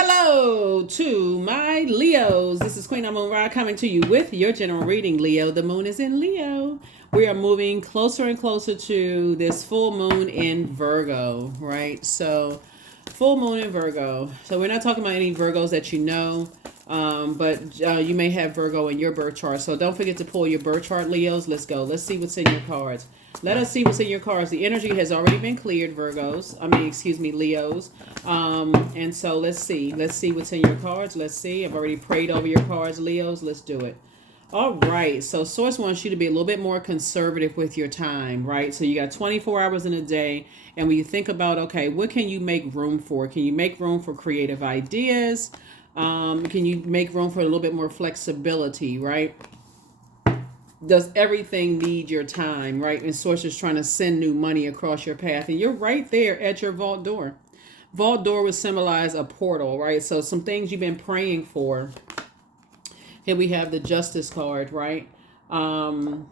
Hello to my Leos. This is Queen Amun Ra coming to you with your general reading. Leo, the moon is in Leo. We are moving closer and closer to this full moon in Virgo, right? So, full moon in Virgo. So, we're not talking about any Virgos that you know, but you may have Virgo in your birth chart. So, don't forget to pull your birth chart, Leos. Let's go. Let's see what's in your cards. Let us see what's in your cards. The energy has already been cleared, Leos. And so let's see. Let's see what's in your cards. Let's see. I've already prayed over your cards, Leos. Let's do it. All right. So Source wants you to be a little bit more conservative with your time, right? So you got 24 hours in a day. And when you think about, okay, what can you make room for? Can you make room for creative ideas? Can you make room for a little bit more flexibility, right? Does everything need your time, right? And Source is trying to send new money across your path. And you're right there at your vault door. Vault door would symbolize a portal, right? So some things you've been praying for. Here we have the Justice card, right? And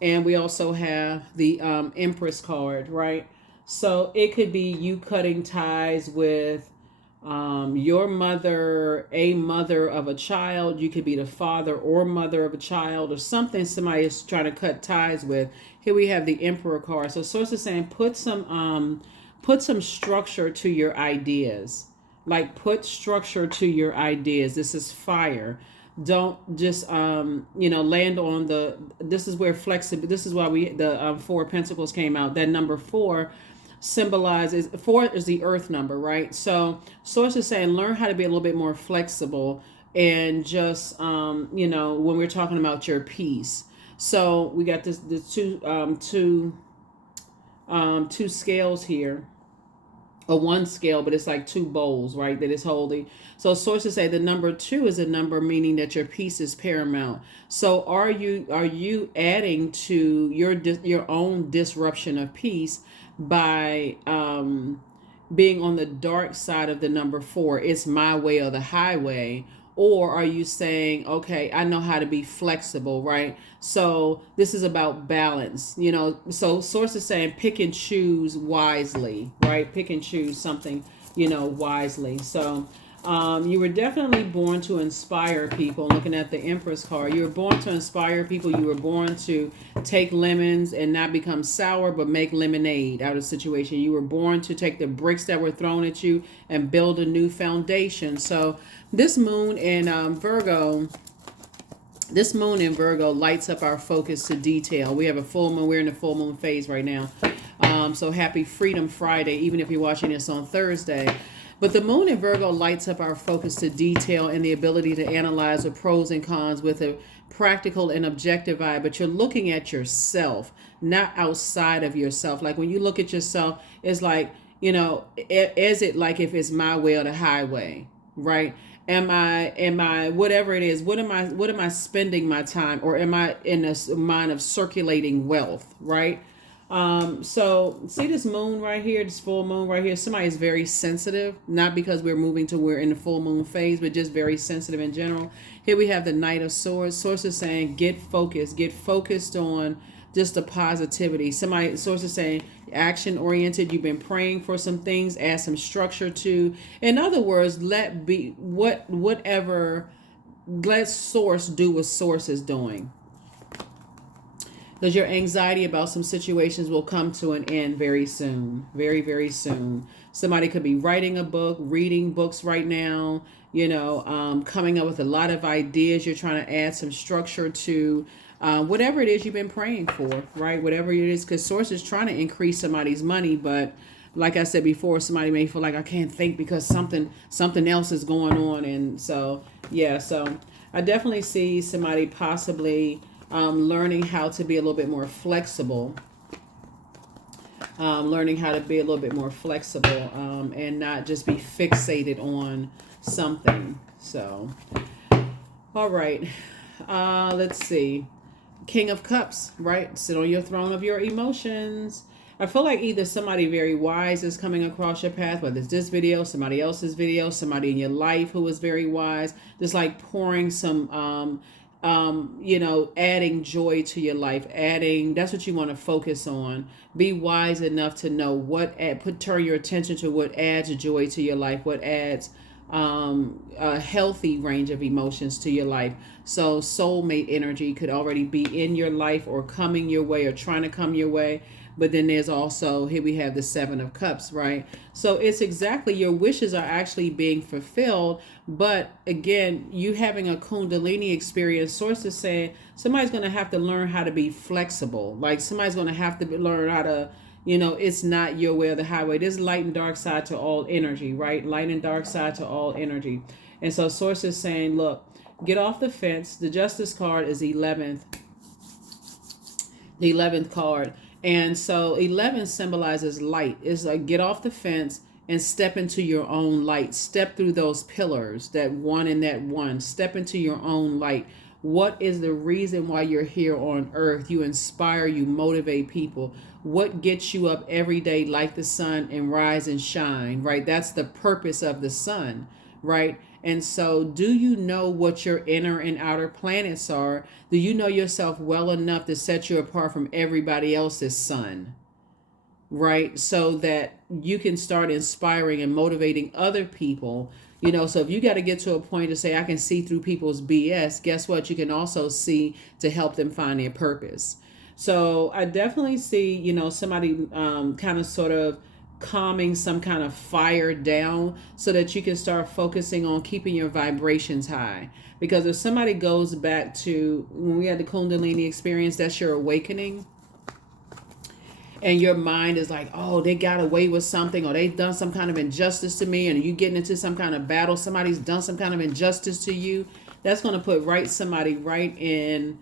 we also have the Empress card, right? So it could be you cutting ties with your mother, a mother of a child. You could be the father or mother of a child or something somebody is trying to cut ties with. Here we have the Emperor card. So Source is saying put some structure to your ideas. Like put structure to your ideas. This is fire. Don't just land on the. This is where flexible. This is why the Four of Pentacles came out. That number 4 symbolizes 4 is the earth number, right? So Source is saying learn how to be a little bit more flexible and just when we're talking about your peace. So we got the two scales here, or one scale, but it's like two bowls, right, that is holding. So sources say the number 2 is a number meaning that your peace is paramount. So are you adding to your own disruption of peace by being on the dark side of the number 4? It's my way or the highway. Or are you saying, okay, I know how to be flexible, right? So this is about balance, So Source is saying pick and choose wisely, right? Pick and choose something, wisely. So you were definitely born to inspire people. Looking at the Empress card, you were born to inspire people. You were born to take lemons and not become sour, but make lemonade out of the situation. You were born to take the bricks that were thrown at you and build a new foundation. So this moon in Virgo lights up our focus to detail. We have a full moon. We're in the full moon phase right now. So happy Freedom Friday, even if you're watching this on Thursday. But the moon in Virgo lights up our focus to detail and the ability to analyze the pros and cons with a practical and objective eye. But you're looking at yourself, not outside of yourself. Like when you look at yourself, it's like, is it like if it's my way or the highway, right? Am I whatever it is, what am I spending my time, or am I in a mind of circulating wealth, right? So see this moon right here, this full moon right here. Somebody is very sensitive, not because we're in the full moon phase, but just very sensitive in general. Here we have the Knight of Swords. Source is saying get focused on just the positivity. Source is saying action oriented. You've been praying for some things, add some structure to. In other words, let Source do what Source is doing. Because your anxiety about some situations will come to an end very soon. Very, very soon. Somebody could be writing a book, reading books right now, coming up with a lot of ideas. You're trying to add some structure to whatever it is you've been praying for, right? Whatever it is, because Source is trying to increase somebody's money, but like I said before, somebody may feel like I can't think because something else is going on. And so, yeah, so I definitely see somebody possibly learning how to be a little bit more flexible, and not just be fixated on something. So, all right, let's see. King of Cups, right? Sit on your throne of your emotions. I feel like either somebody very wise is coming across your path, whether it's this video, somebody else's video, somebody in your life who is very wise, just like pouring some adding joy to your life, that's what you want to focus on. Be wise enough to know turn your attention to what adds joy to your life, what adds a healthy range of emotions to your life. So soulmate energy could already be in your life or coming your way or trying to come your way. But then there's also, here we have the Seven of Cups, right? So it's exactly, your wishes are actually being fulfilled. But again, you having a Kundalini experience, source is saying somebody's going to have to learn how to be flexible. Like somebody's going to have to learn how to, it's not your way or the highway. There's light and dark side to all energy, right? Light and dark side to all energy. And so source is saying, look, get off the fence. The Justice card is the 11th card. And so 11 symbolizes light. It's like get off the fence and step into your own light. Step through those pillars, that one and that one. Step into your own light. What is the reason why you're here on earth? You inspire, you motivate people. What gets you up every day like the sun and rise and shine, right? That's the purpose of the sun, right? And so do you know what your inner and outer planets are? Do you know yourself well enough to set you apart from everybody else's sun, right? So that you can start inspiring and motivating other people. So if you got to get to a point to say, I can see through people's BS, guess what? You can also see to help them find their purpose. So I definitely see, somebody kind of sort of calming some kind of fire down so that you can start focusing on keeping your vibrations high. Because if somebody goes back to when we had the Kundalini experience, that's your awakening. And your mind is like, oh, they got away with something, or they've done some kind of injustice to me, and you getting into some kind of battle, somebody's done some kind of injustice to you. That's going to put somebody right in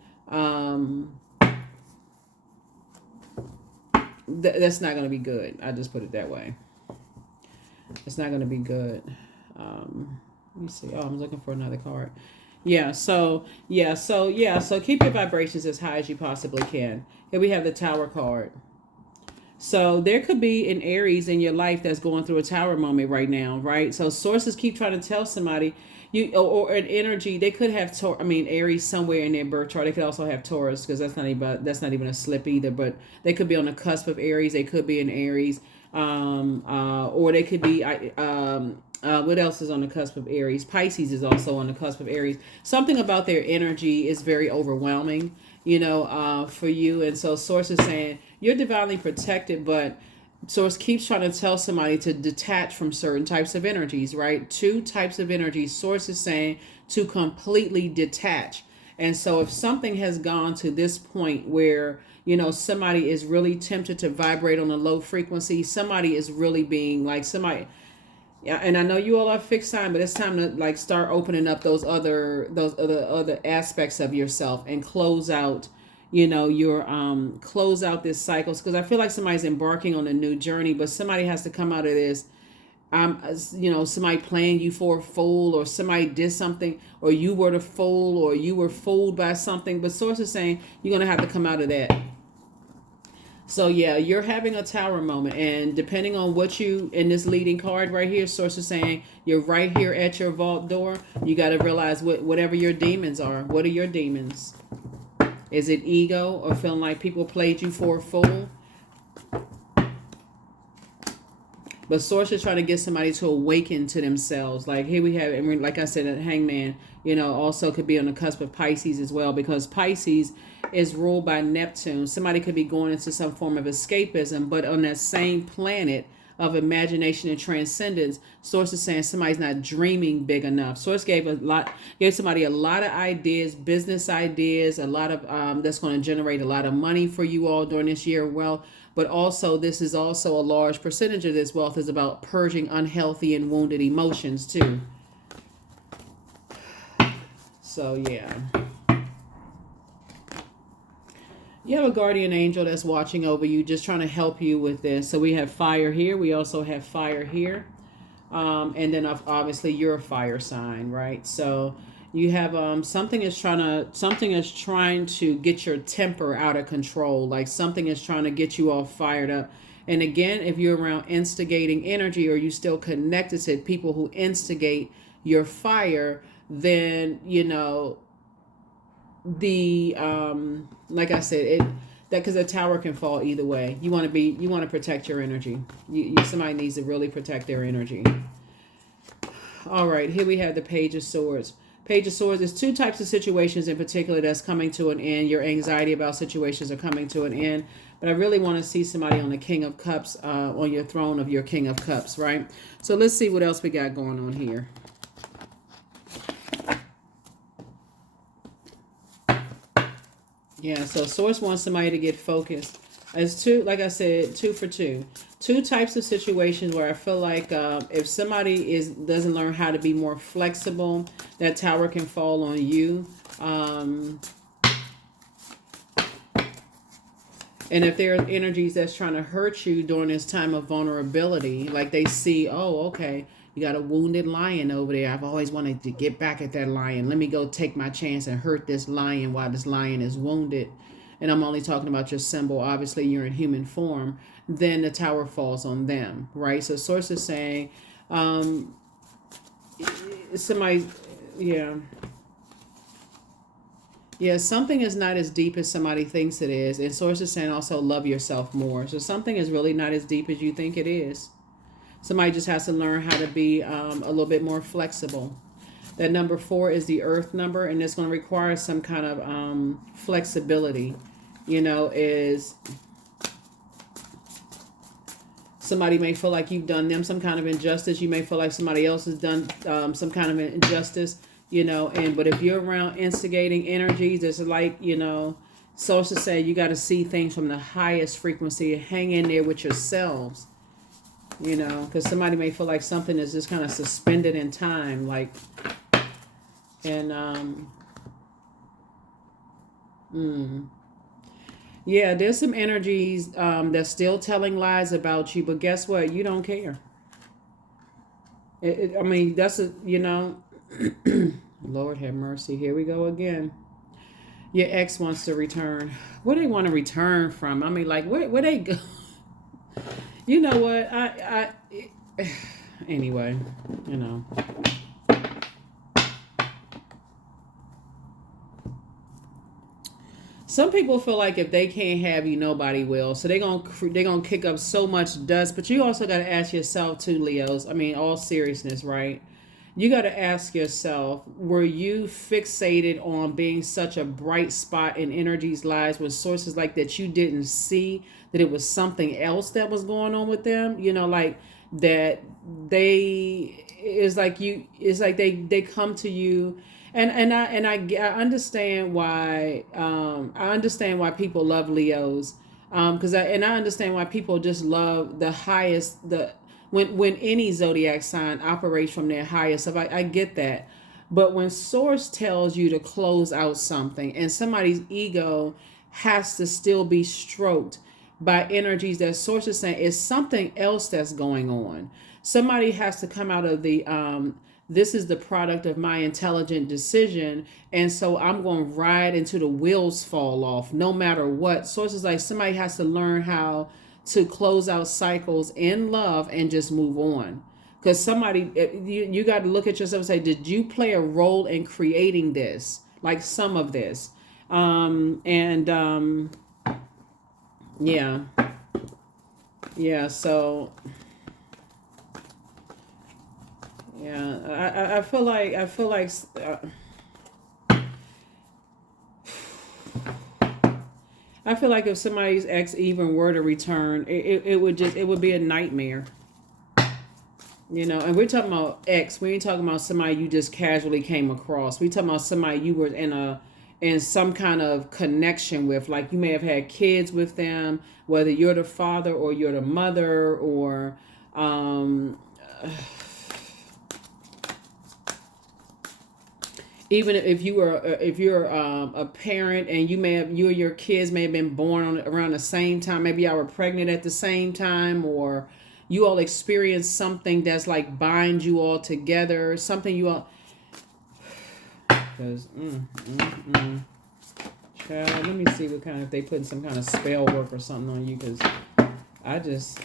that's not going to be good. I just put it that way. It's not going to be good. Let me see. Oh, I'm looking for another card. So keep your vibrations as high as you possibly can. Here we have the Tower card. So there could be an Aries in your life that's going through a Tower moment right now, right? So sources keep trying to tell somebody, or an energy. They could have Aries somewhere in their birth chart. They could also have Taurus, because that's not even a slip either. But they could be on the cusp of Aries. They could be in Aries, or they could be what else is on the cusp of Aries? Pisces is also on the cusp of Aries. Something about their energy is very overwhelming, for you. And so source is saying you're divinely protected, but source keeps trying to tell somebody to detach from certain types of energies, right? 2 types of energies. Source is saying to completely detach. And so if something has gone to this point where, somebody is really tempted to vibrate on a low frequency, somebody is really being like somebody. Yeah, and I know you all are fixed sign, but it's time to start opening up those other aspects of yourself and close out, your close out this cycle, because I feel like somebody's embarking on a new journey, but somebody has to come out of this. Somebody playing you for a fool, or somebody did something, or you were the fool, or you were fooled by something. But source is saying you're gonna have to come out of that. So yeah, you're having a Tower moment, and depending on what you, in this leading card right here, source is saying you're right here at your vault door. You got to realize whatever your demons are. What are your demons? Is it ego, or feeling like people played you for a fool? But source is trying to get somebody to awaken to themselves. Like here we have, and like I said, a Hangman, also could be on the cusp of Pisces as well, because Pisces is ruled by Neptune. Somebody could be going into some form of escapism, but on that same planet of imagination and transcendence, source is saying somebody's not dreaming big enough. Source gave somebody a lot of ideas, business ideas, a lot of that's going to generate a lot of money for you all during this year. Well, but also this is also a large percentage of this wealth is about purging unhealthy and wounded emotions too. So yeah. You have a guardian angel that's watching over you, just trying to help you with this. So we have fire here. We also have fire here. And then obviously you're a fire sign, right? So you have something is trying to get your temper out of control. Like something is trying to get you all fired up. And again, if you're around instigating energy, or you still connected to people who instigate your fire, then like I said, because a tower can fall either way. You want to protect your energy. Somebody needs to really protect their energy. All right, here we have the Page of Swords. Page of Swords is two types of situations in particular that's coming to an end. Your anxiety about situations are coming to an end. But I really want to see somebody on the King of Cups, on your throne of your King of Cups, right? So let's see what else we got going on here. Yeah, so Source wants somebody to get focused. It's two, like I said, 2 for 2. Two types of situations where I feel like if somebody doesn't learn how to be more flexible, that tower can fall on you. And if there are energies that's trying to hurt you during this time of vulnerability, like they see, oh, okay, you got a wounded lion over there. I've always wanted to get back at that lion. Let me go take my chance and hurt this lion while this lion is wounded. And I'm only talking about your symbol. Obviously, you're in human form. Then the tower falls on them, right? So Source is saying, somebody, yeah. Yeah, something is not as deep as somebody thinks it is. And Source is saying also love yourself more. So something is really not as deep as you think it is. Somebody just has to learn how to be a little bit more flexible. That number 4 is the Earth number, and it's going to require some kind of flexibility. You know, is somebody may feel like you've done them some kind of injustice. You may feel like somebody else has done some kind of injustice. You know, but if you're around instigating energies, it's like, you know, Sources say you got to see things from the highest frequency. Hang in there with yourselves, you know, because somebody may feel like something is just kind of suspended in time, like, and yeah, there's some energies that's still telling lies about you, but guess what? You don't care. I mean, that's a, you know. Lord have mercy. Here we go again. Your ex wants to return. Where they want to return from? I mean, like, where they go? You know what? Anyway, you know. Some people feel like if they can't have you, nobody will. So they're gonna kick up so much dust. But you also got to ask yourself too, Leos. I mean, all seriousness, right? You got to ask yourself, were you fixated on being such a bright spot in energy's lives with sources like that you didn't see that it was something else that was going on with them? You know, like that it's like they come to you. And I understand why people love Leos, because I understand why people just love the highest, when any zodiac sign operates from their highest self. I get that, but when Source tells you to close out something and somebody's ego has to still be stroked by energies that Source is saying is something else that's going on. Somebody has to come out of the this is the product of my intelligent decision, and so I'm going to ride until the wheels fall off no matter what. Sources like somebody has to learn how to close out cycles in love and just move on, because somebody, you got to look at yourself and say, did you play a role in creating this, like some of this? Yeah, so yeah, I feel like I feel like if somebody's ex even were to return, it would be a nightmare. You know, and we're talking about ex. We ain't talking about somebody you just casually came across. We talking about somebody you were in some kind of connection with. Like you may have had kids with them, whether you're the father or you're the mother, or even if you're a parent, and you or your kids may have been born around the same time. Maybe y'all were pregnant at the same time, or you all experienced something that's like bind you all together. Something you all. Because child, let me see what kind, if they putting some kind of spell work or something on you. Because I just.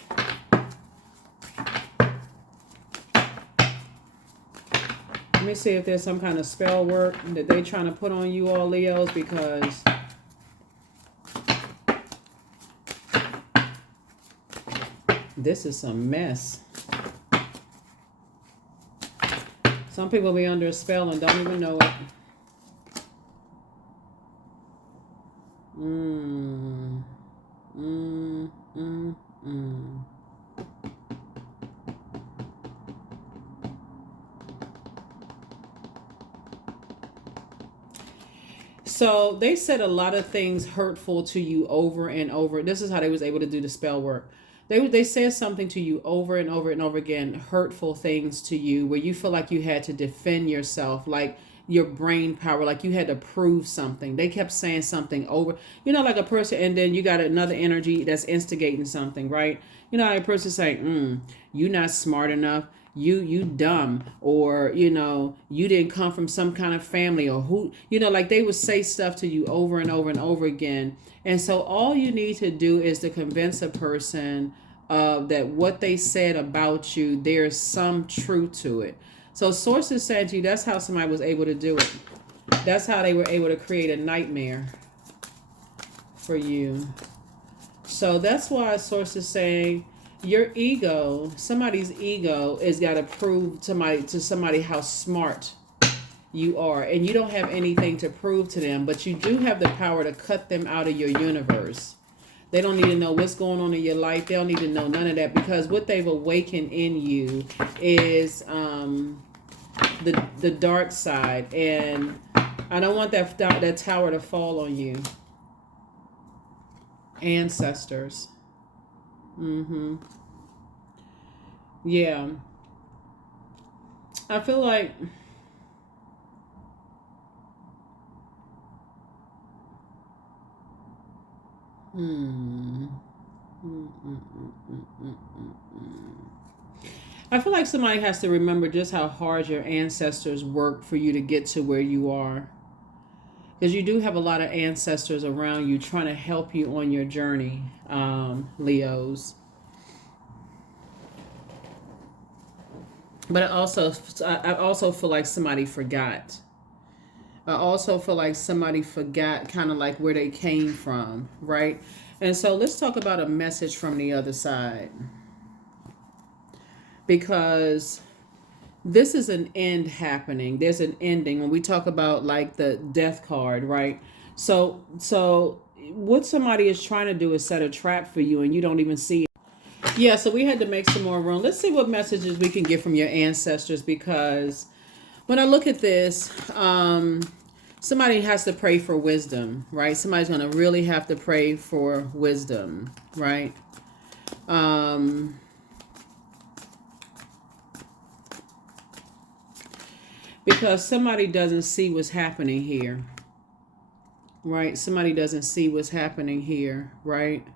Let me see if there's some kind of spell work that they trying to put on you all, Leos, because this is some mess. Some people be under a spell and don't even know it. Mm. Mm. Mm. Mm. So they said a lot of things hurtful to you over and over. This is how they was able to do the spell work. They said something to you over and over and over again, hurtful things to you, where you feel like you had to defend yourself, like your brain power, like you had to prove something. They kept saying something over, like a person, and then you got another energy that's instigating something, right? How a person saying, "You not smart enough. You dumb," or you didn't come from some kind of family, or who, like they would say stuff to you over and over and over again. And so all you need to do is to convince a person that what they said about you, there's some truth to it. So sources said to you, that's how somebody was able to do it. That's how they were able to create a nightmare for you. So that's why sources saying your ego, somebody's ego, has got to prove to somebody how smart you are, and you don't have anything to prove to them, but you do have the power to cut them out of your universe. They don't need to know what's going on in your life. They don't need to know none of that, because what they've awakened in you is the dark side, and I don't want that tower to fall on you. Ancestors. Yeah. I feel like I feel like somebody has to remember just how hard your ancestors worked for you to get to where you are. Because you do have a lot of ancestors around you trying to help you on your journey, Leos. But I also feel like somebody forgot. I also feel like somebody forgot kind of like where they came from, right? And so let's talk about a message from the other side. Because this is an end happening. There's an ending when we talk about like the death card, right? So what somebody is trying to do is set a trap for you and you don't even see it. Yeah, so we had to make some more room. Let's see what messages we can get from your ancestors, because when I look at this, somebody has to pray for wisdom, right? Somebody's going to really have to pray for wisdom, right? Because somebody doesn't see what's happening here, right? Somebody doesn't see what's happening here, right?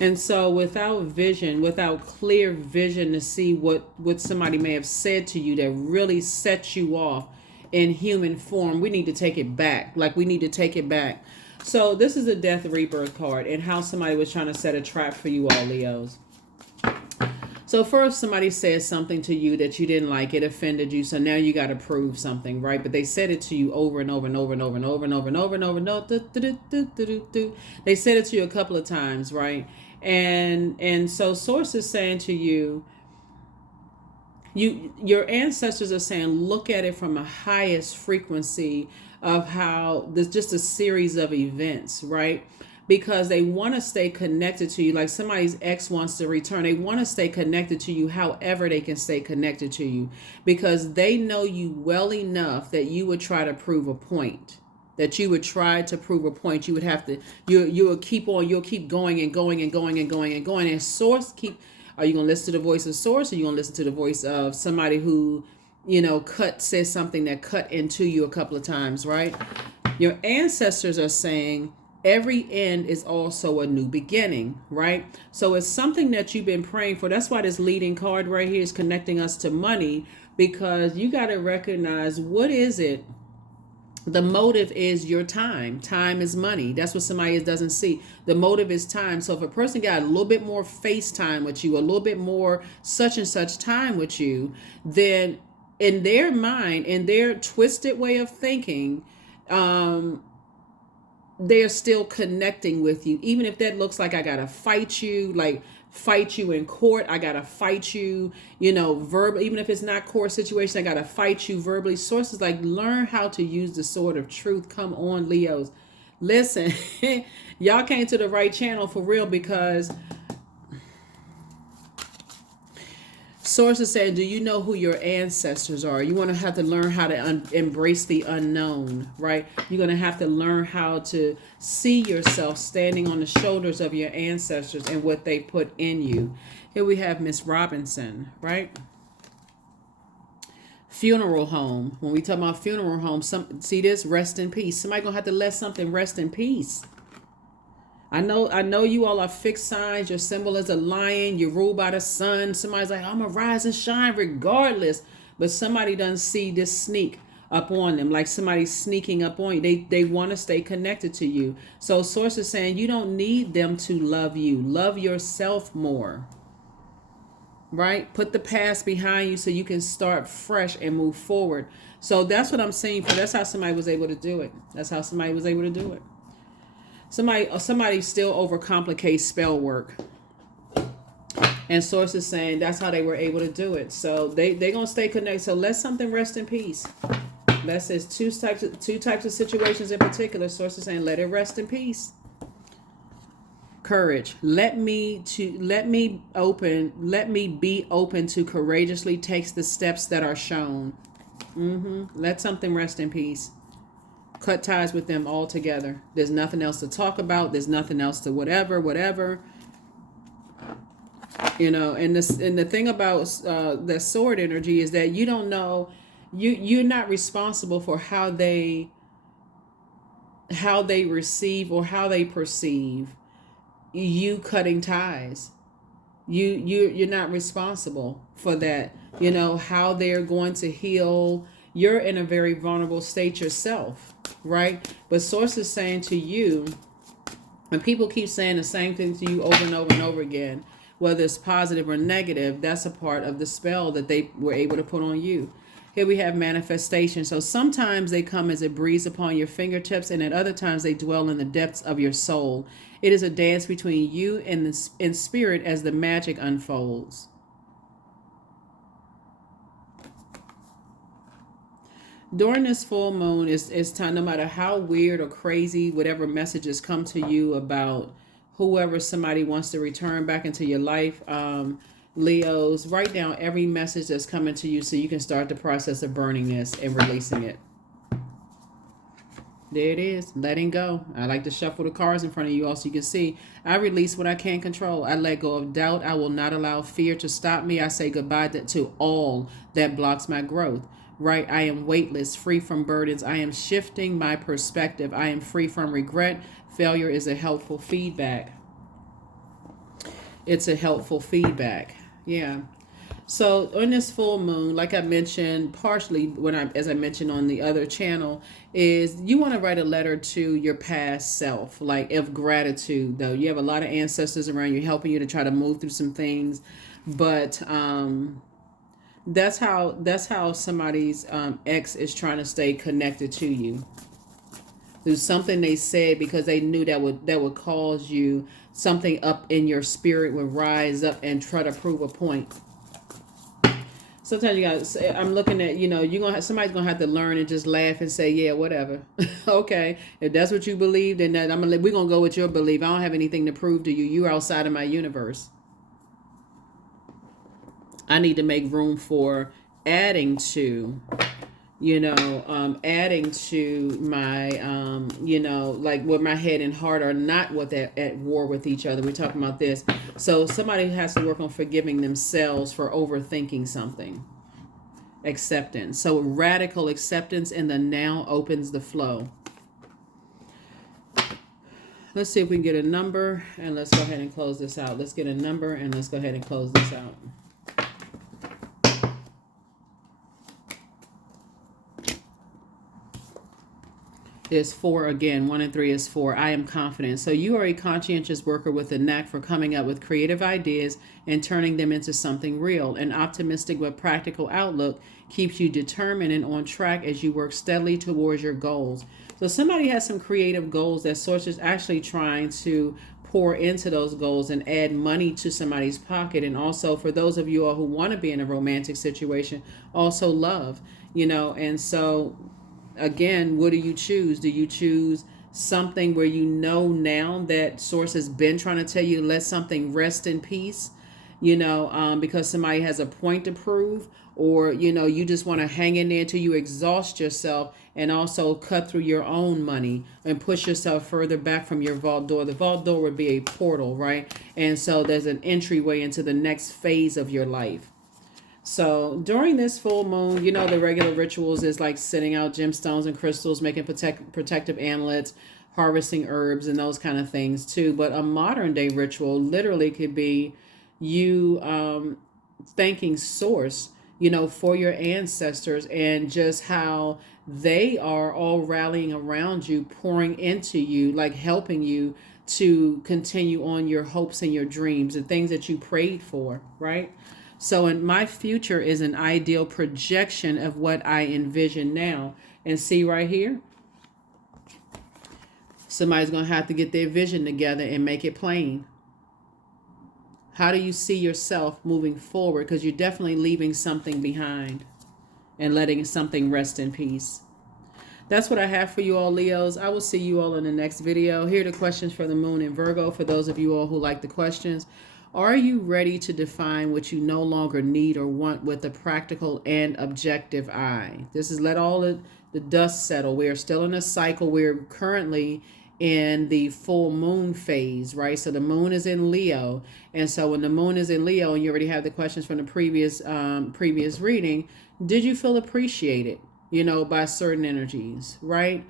And so without vision, without clear vision to see what somebody may have said to you that really sets you off in human form, we need to take it back. Like, we need to take it back. So this is a death rebirth card and how somebody was trying to set a trap for you all, Leos. So first, somebody said something to you that you didn't like. It offended you. So now you got to prove something, right? But they said it to you over and over and over and over and over and over and over and over and over. They said it to you a couple of times, right? And so source is saying to you, your ancestors are saying, look at it from a highest frequency of how there's just a series of events, right? Because they want to stay connected to you. Like somebody's ex wants to return. They want to stay connected to you however they can stay connected to you, because they know you well enough that you would try to prove a point. That you would try to prove a point. You would have to, you'll keep on, you'll keep going and going and going and going and going. And source are you going to listen to the voice of source, or are you going to listen to the voice of somebody who, says something that cut into you a couple of times, right? Your ancestors are saying every end is also a new beginning, right? So it's something that you've been praying for. That's why this leading card right here is connecting us to money, because you got to recognize, what is it? The motive is your time. Time is money. That's what somebody doesn't see. The motive is time. So if a person got a little bit more face time with you, a little bit more such and such time with you, then in their mind, in their twisted way of thinking, they're still connecting with you, even if that looks like I gotta fight you, like fight you in court. I gotta fight you, verbal. Even if it's not court situation, I gotta fight you verbally. Sources like, learn how to use the sword of truth. Come on, Leos, listen. Y'all came to the right channel for real, because sources said, do you know who your ancestors are? You want to have to learn how to embrace the unknown, right? You're going to have to learn how to see yourself standing on the shoulders of your ancestors and what they put in you. Here we have Miss Robinson, right? Funeral home. When we talk about funeral home, see this, rest in peace. Somebody going to have to let something rest in peace. I know you all are fixed signs. Your symbol is a lion. You're ruled by the sun. Somebody's like, I'm going to rise and shine regardless. But somebody doesn't see this sneak up on them, like somebody's sneaking up on you. They want to stay connected to you. So source is saying you don't need them to love you. Love yourself more. Right? Put the past behind you so you can start fresh and move forward. So that's what I'm saying. That's how somebody was able to do it. That's how somebody was able to do it. Somebody still overcomplicates spell work, and sources saying that's how they were able to do it. So they're gonna stay connected. So let something rest in peace. That says two types of situations in particular. Sources saying let it rest in peace. Courage. Let me be open to courageously take the steps that are shown. Let something rest in peace. Cut ties with them altogether. There's nothing else to talk about. There's nothing else to whatever. And the thing about the sword energy is that you don't know, you're not responsible for how they receive or how they perceive you cutting ties. You're not responsible for that. How they're going to heal. You're in a very vulnerable state yourself, right? But source is saying to you, and people keep saying the same thing to you over and over and over again, whether it's positive or negative, that's a part of the spell that they were able to put on you. Here we have manifestation. So sometimes they come as a breeze upon your fingertips, and at other times they dwell in the depths of your soul. It is a dance between you and in spirit as the magic unfolds. During this full moon, it's time, no matter how weird or crazy, whatever messages come to you about whoever somebody wants to return back into your life, Leos, write down every message that's coming to you so you can start the process of burning this and releasing it. There it is, letting go. I like to shuffle the cards in front of you all so you can see. I release what I can't control. I let go of doubt. I will not allow fear to stop me. I say goodbye to all that blocks my growth. Right? I am weightless, free from burdens. I am shifting my perspective. I am free from regret. Failure is a helpful feedback. It's a helpful feedback. Yeah. So on this full moon, like I mentioned, partially as I mentioned on the other channel, is you want to write a letter to your past self, like of gratitude. Though you have a lot of ancestors around you helping you to try to move through some things, but that's how somebody's ex is trying to stay connected to you through something they said, because they knew that would cause you something up in your spirit would rise up and try to prove a point. Sometimes you got. I'm looking at, somebody's gonna have to learn and just laugh and say, yeah, whatever. Okay, if that's what you believe, then we're gonna go with your belief. I don't have anything to prove to you. You're outside of my universe. I need to make room for adding to my, like where my head and heart are not at war with each other. We're talking about this. So somebody has to work on forgiving themselves for overthinking something. Acceptance. So radical acceptance in the now opens the flow. Let's see if we can get a number, and let's go ahead and close this out. Let's get a number and let's go ahead and close this out. is 4 again. 1 and 3 is 4. I am confident. So you are a conscientious worker with a knack for coming up with creative ideas and turning them into something real. An optimistic but practical outlook keeps you determined and on track as you work steadily towards your goals. So somebody has some creative goals that source is actually trying to pour into those goals and add money to somebody's pocket. And also for those of you all who want to be in a romantic situation, also love, and so again, what do you choose? Do you choose something where now that source has been trying to tell you to let something rest in peace, because somebody has a point to prove, or, you just want to hang in there until you exhaust yourself and also cut through your own money and push yourself further back from your vault door. The vault door would be a portal, right? And so there's an entryway into the next phase of your life. So during this full moon, the regular rituals is like sending out gemstones and crystals, making protective amulets, harvesting herbs, and those kind of things too. But a modern day ritual literally could be you thanking source, for your ancestors and just how they are all rallying around you, pouring into you, like helping you to continue on your hopes and your dreams, the things that you prayed for, right? So in my future is an ideal projection of what I envision now. And see right here, somebody's going to have to get their vision together and make it plain. How do you see yourself moving forward? Because you're definitely leaving something behind and letting something rest in peace. That's what I have for you all, Leos. I will see you all in the next video. Here are the questions for the moon in Virgo. For those of you all who like the questions. Are you ready to define what you no longer need or want with a practical and objective eye? This is let all the dust settle. We are still in a cycle. We're currently in the full moon phase, right? So the moon is in Leo. And so when the moon is in Leo, and you already have the questions from the previous reading, did you feel appreciated, by certain energies, right?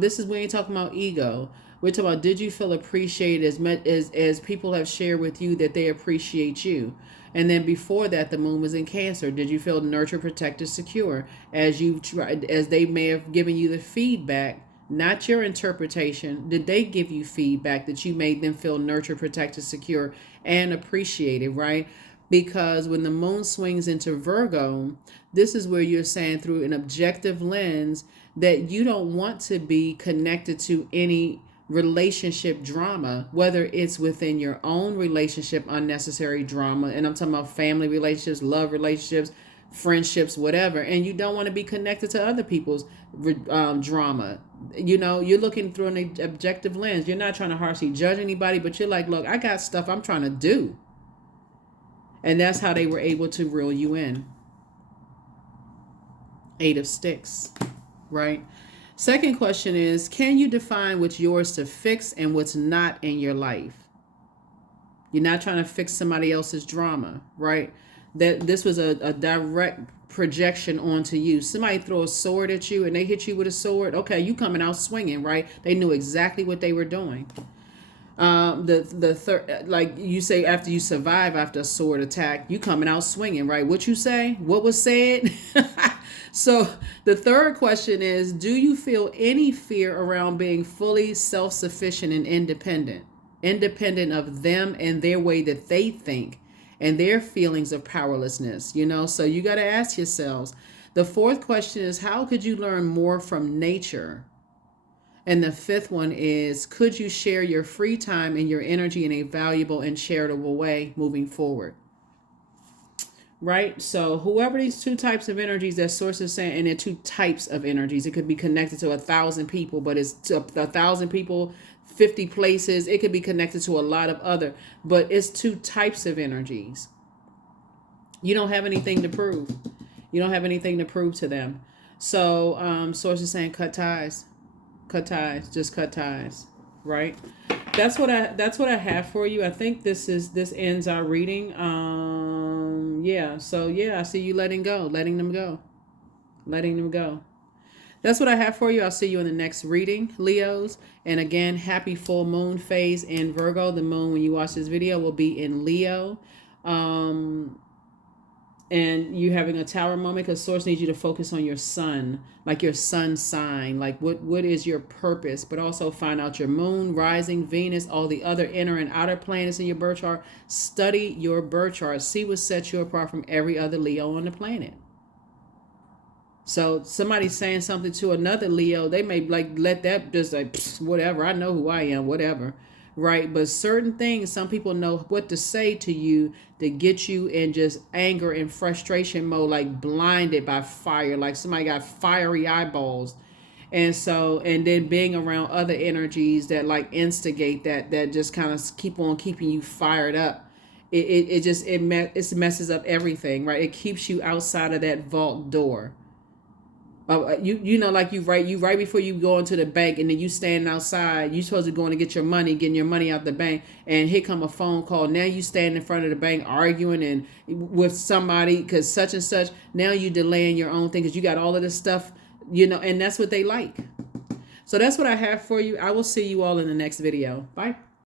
This is when you're talking about ego. We're talking about, did you feel appreciated as much as people have shared with you that they appreciate you? And then before that, the moon was in Cancer. Did you feel nurtured, protected, secure as they may have given you the feedback, not your interpretation? Did they give you feedback that you made them feel nurtured, protected, secure, and appreciated, right? Because when the moon swings into Virgo, this is where you're saying through an objective lens that you don't want to be connected to any relationship drama, whether it's within your own relationship, unnecessary drama, and I'm talking about family relationships, love relationships, friendships, whatever, and you don't want to be connected to other people's drama. You're looking through an objective lens. You're not trying to harshly judge anybody, but you're like, look, I got stuff I'm trying to do. And that's how they were able to reel you in. 8 of Sticks, right? Second question is, can you define what's yours to fix and what's not in your life? You're not trying to fix somebody else's drama, right? That this was a direct projection onto you. Somebody throw a sword at you and they hit you with a sword. Okay, you coming out swinging, right? They knew exactly what they were doing. The third, like you say, after you survive after a sword attack, you coming out swinging, right? What you say? What was said? So the third question is, do you feel any fear around being fully self-sufficient and independent of them and their way that they think and their feelings of powerlessness? So you got to ask yourselves. The fourth question is, how could you learn more from nature? And the fifth one is, could you share your free time and your energy in a valuable and charitable way moving forward? Right? So whoever these two types of energies that source is saying, and they're two types of energies, it could be connected to 1,000 people, but it's to 1,000 people, 50 places. It could be connected to a lot of other, but it's two types of energies. You don't have anything to prove. You don't have anything to prove to them. So source is saying, cut ties. Cut ties, just cut ties, right? That's what I have for you. I think this ends our reading. I see you letting them go. That's what I have for you. I'll see you in the next reading, Leos. And again, happy full moon phase in Virgo. The moon, when you watch this video, will be in Leo. And and you having a tower moment because source needs you to focus on your sun, like your sun sign, like what is your purpose, but also find out your moon, rising, Venus, all the other inner and outer planets in your birth chart. Study your birth chart. See what sets you apart from every other Leo on the planet. So somebody's saying something to another Leo, they may like let that just like whatever. I know who I am, whatever, right? But certain things, some people know what to say to you to get you in just anger and frustration mode, like blinded by fire, like somebody got fiery eyeballs. And so, and then being around other energies that like instigate that just kind of keep on keeping you fired up. It messes up everything, right? It keeps you outside of that vault door. You know, like you right before you go into the bank, and then you standing outside. You supposed to go in to get your money, getting your money out the bank, and here come a phone call. Now you stand in front of the bank arguing and with somebody because such and such. Now you delaying your own thing because you got all of this stuff, you know, and that's what they like. So that's what I have for you. I will see you all in the next video. Bye.